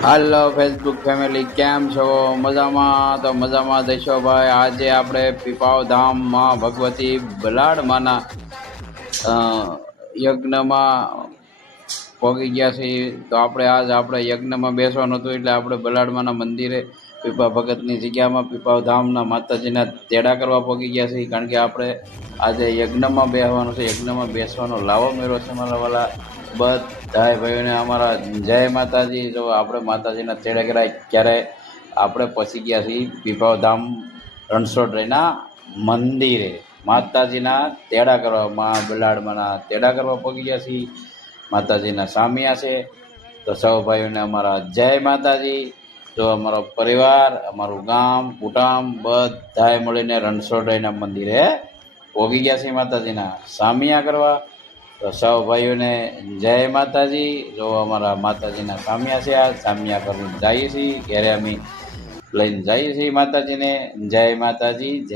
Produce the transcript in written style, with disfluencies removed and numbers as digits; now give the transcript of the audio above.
હાલો Facebook family, કેમ છો? મજામાં? તો મજામાં દેશો ભાઈ. આજે આપણે પીપાવ ધામમાં ભગવતી બલાડમાના યજ્ઞમાં પહોંચી ગયા છીએ. તો આપણે યજ્ઞમાં બેસવાનું હતું, એટલે આપણે બલાડમાના મંદિરે પીપા ભગતની જગ્યામાં પીપાવ ધામના માતાજીના તેડા કરવા પહોંચી ગયા છીએ. કારણ કે આપણે આજે યજ્ઞમાં બેસવાનું છે. યજ્ઞમાં બેસવાનો લાવો મેળો છે મારા વાલા બધા ભાઈઓને અમારા જય માતાજી. જો આપણે માતાજીના તેડે કરાય ક્યારે આપણે પહોંચી ગયા છીએ પીપાવ ધામ રણછોડરાયના મંદિરે માતાજીના તેડા કરવા, મા બલાડમાના તેડા કરવા પહોંચી ગયા છીએ. માતાજીના સામિયા છે. તો સૌ ભાઈઓને અમારા જય માતાજી. જો અમારો પરિવાર, અમારું ગામ, કુટુંબ બધાએ મળીને રણછોડરાયના મંદિરે પહોંચી ગયા છે માતાજીના સામિયા કરવા. તો સૌ ભાઈઓને જય માતાજી. જો અમારા માતાજીના સામિયા છે, આ સામિયા કરીને જઈએ છીએ ઘેરે, અમે લઈને જઈએ છીએ માતાજીને. જય માતાજી. જય